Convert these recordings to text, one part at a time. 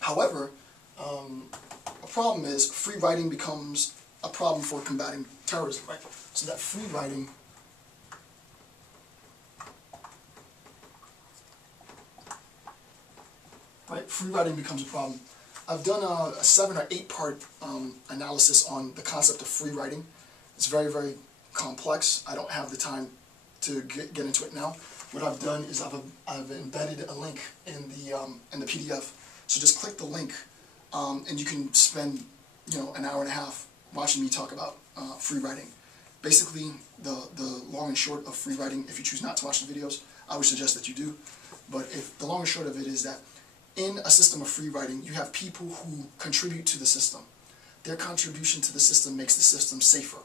However, a problem is free writing becomes a problem for combating terrorism, right? So that free writing becomes a problem. I've done a 7 or 8 part analysis on the concept of free writing. It's very, very complex. I don't have the time to get into it now. What I've done is I've embedded a link in the PDF. So just click the link, and you can spend an hour and a half watching me talk about free writing. Basically, the long and short of free writing, if you choose not to watch the videos, I would suggest that you do. But if the long and short of it is that in a system of free writing, you have people who contribute to the system. Their contribution to the system makes the system safer.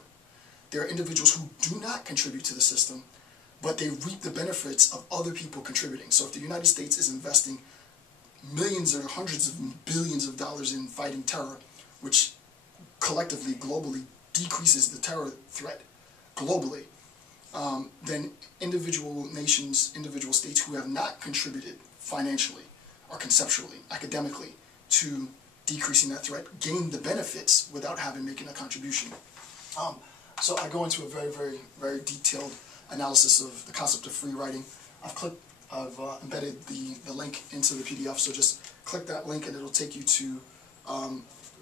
There are individuals who do not contribute to the system, but they reap the benefits of other people contributing. So if the United States is investing millions or hundreds of billions of dollars in fighting terror, which collectively, globally, decreases the terror threat globally, then individual nations, individual states who have not contributed financially or conceptually, academically, to decreasing that threat gain the benefits without having making a contribution. So I go into a very, very, very detailed analysis of the concept of free writing. I've embedded the link into the PDF, so just click that link and it'll take you to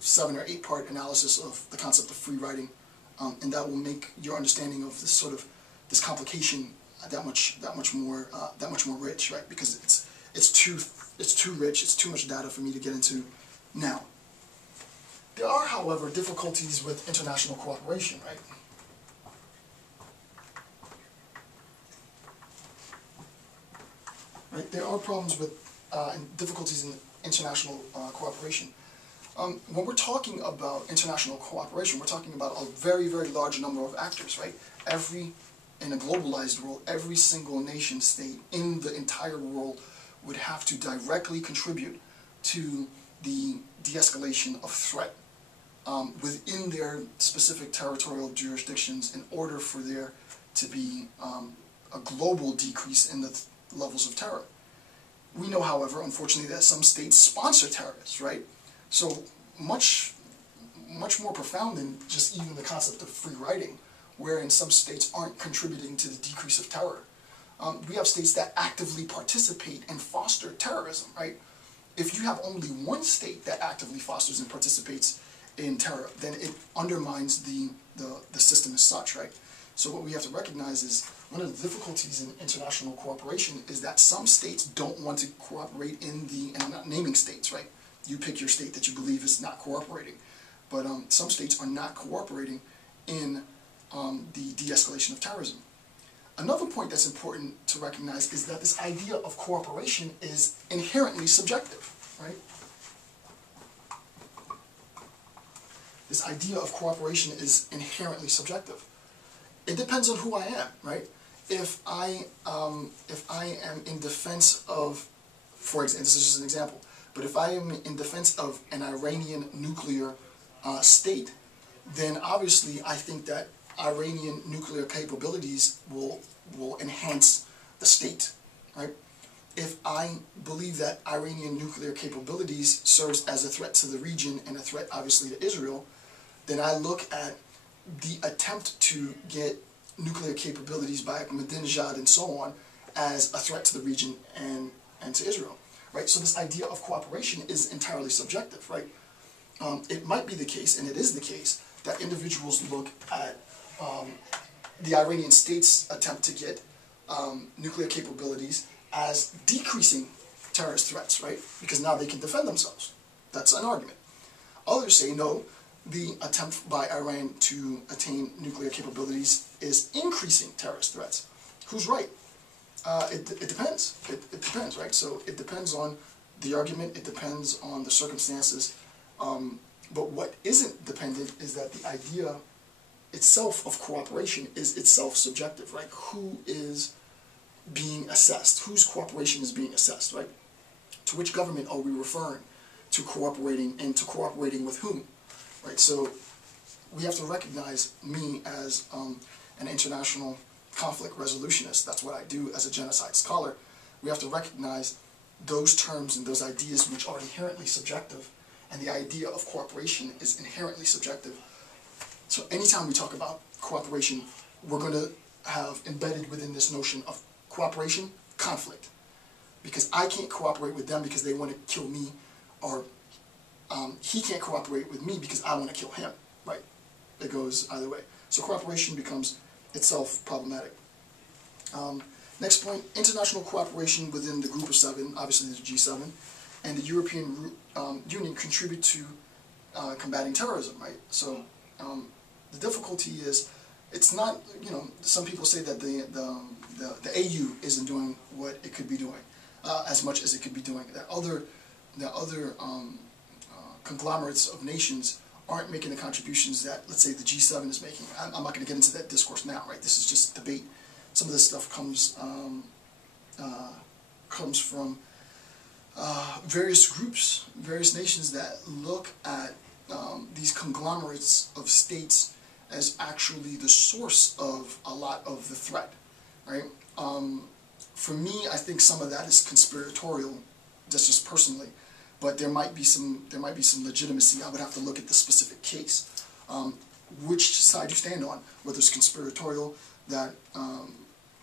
7 or 8 part analysis of the concept of free writing, and that will make your understanding of this complication that much more rich, right? Because it's too rich, it's too much data for me to get into now. There are, however, difficulties with international cooperation, right? There are problems with and difficulties in international cooperation. When we're talking about international cooperation, we're talking about a very, very large number of actors, right? In a globalized world, every single nation state in the entire world would have to directly contribute to the de-escalation of threat within their specific territorial jurisdictions in order for there to be a global decrease in the levels of terror. We know, however, unfortunately, that some states sponsor terrorists, right? So much more profound than just even the concept of free writing, wherein some states aren't contributing to the decrease of terror. We have states that actively participate and foster terrorism, right? If you have only one state that actively fosters and participates in terror, then it undermines the system as such, right? So what we have to recognize is one of the difficulties in international cooperation is that some states don't want to cooperate and I'm not naming states, right? You pick your state that you believe is not cooperating. But some states are not cooperating in the de-escalation of terrorism. Another point that's important to recognize is that this idea of cooperation is inherently subjective, right? This idea of cooperation is inherently subjective. It depends on who I am, right? If I am in defense of, for example, this is just an example, but if I am in defense of an Iranian nuclear state, then obviously I think that Iranian nuclear capabilities will enhance the state, right? If I believe that Iranian nuclear capabilities serves as a threat to the region and a threat obviously to Israel, then I look at the attempt to get nuclear capabilities by Ahmadinejad and so on as a threat to the region and to Israel, right? So this idea of cooperation is entirely subjective, right? It might be the case, and it is the case, that individuals look at the Iranian state's attempt to get nuclear capabilities as decreasing terrorist threats, right? Because now they can defend themselves. That's an argument. Others say, no, the attempt by Iran to attain nuclear capabilities is increasing terrorist threats. Who's right? It depends. It depends, right? So it depends on the argument. It depends on the circumstances. But what isn't dependent is that the idea itself of cooperation is itself subjective, right? Who is being assessed? Whose cooperation is being assessed, right? To which government are we referring to cooperating, and to cooperating with whom, right? So we have to recognize me as an international conflict resolutionist. That's what I do as a genocide scholar. We have to recognize those terms and those ideas which are inherently subjective, and the idea of cooperation is inherently subjective. So anytime we talk about cooperation, we're going to have embedded within this notion of cooperation, conflict. Because I can't cooperate with them because they want to kill me, or he can't cooperate with me because I want to kill him, right? It goes either way. So cooperation becomes itself problematic. Next point, international cooperation within the Group of Seven, obviously the G7, and the European Union contribute to combating terrorism, right? So the difficulty is, it's not, you know, some people say that the AU isn't doing what it could be doing as much as it could be doing. That other conglomerates of nations aren't making the contributions that, let's say, the G7 is making. I'm not going to get into that discourse now, right? This is just debate. Some of this stuff comes from various groups, various nations that look at these conglomerates of states as actually the source of a lot of the threat, right? For me, I think some of that is conspiratorial, that's just personally, but there might be some legitimacy. I would have to look at the specific case, which side you stand on, whether it's conspiratorial, that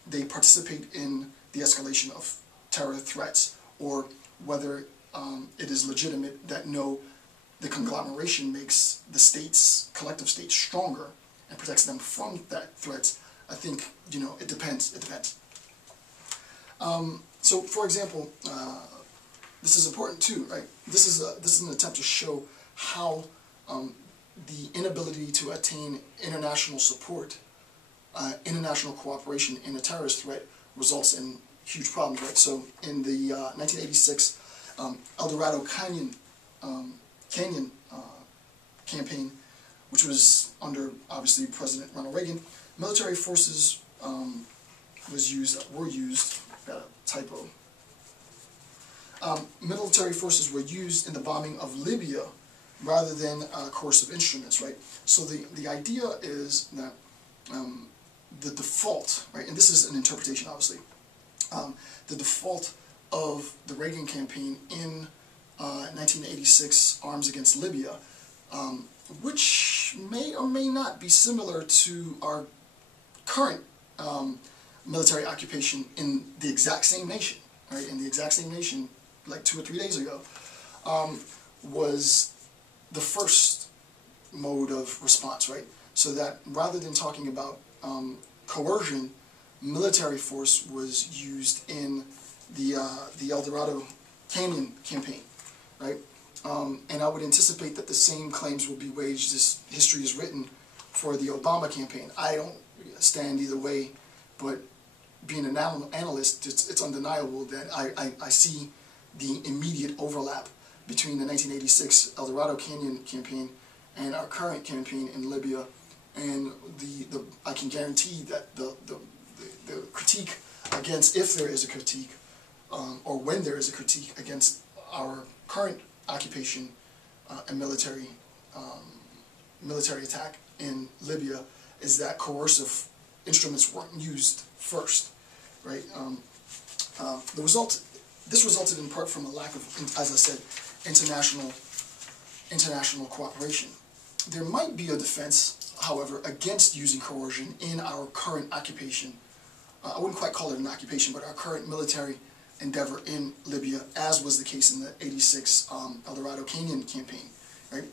they participate in the escalation of terror threats, or whether it is legitimate that no, the conglomeration makes the states, collective states, stronger and protects them from that threats. I think, you know, it depends. It depends. So, for example, this is important too, right? This is an attempt to show how the inability to attain international support, international cooperation in a terrorist threat results in huge problems, right? So, in the 1986 El Dorado Canyon campaign, which was under, obviously, President Ronald Reagan, military forces were used, got a typo, military forces were used in the bombing of Libya rather than coercive instruments, right? So the idea is that the default, right, and this is an interpretation, obviously, the default of the Reagan campaign in 1986 arms against Libya, which may or may not be similar to our current military occupation in the exact same nation, right? In the exact same nation, like 2 or 3 days ago, was the first mode of response, right? So that rather than talking about coercion, military force was used in the El Dorado Canyon campaign, right? And I would anticipate that the same claims will be waged as history is written for the Obama campaign. I don't stand either way, but being an analyst, it's undeniable that I see the immediate overlap between the 1986 El Dorado Canyon campaign and our current campaign in Libya, and I can guarantee that the critique against, if there is a critique, or when there is a critique against our current occupation and military attack in Libya, is that coercive instruments weren't used first, right? This resulted in part from a lack of, as I said, international cooperation. There might be a defense, however, against using coercion in our current occupation. I wouldn't quite call it an occupation, but our current military endeavor in Libya, as was the case in the 86 El Dorado Canyon campaign, right?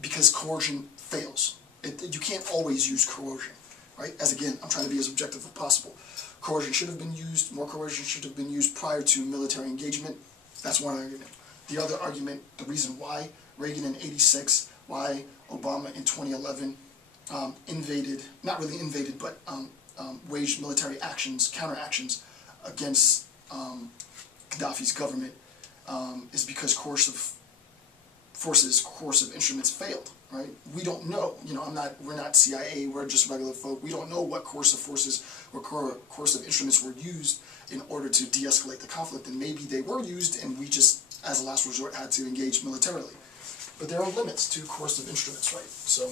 Because coercion fails. You can't always use coercion, right? As again, I'm trying to be as objective as possible. Coercion should have been used, more coercion should have been used prior to military engagement. That's one argument. The other argument, the reason why Reagan in 86, why Obama in 2011 invaded, not really invaded, but waged military actions, counteractions against Gaddafi's government, is because coercive forces, coercive instruments failed, right? We don't know, you know, we're not CIA, we're just regular folk. We don't know what coercive forces or coercive instruments were used in order to de-escalate the conflict, and maybe they were used and we just, as a last resort, had to engage militarily. But there are limits to coercive instruments, right? So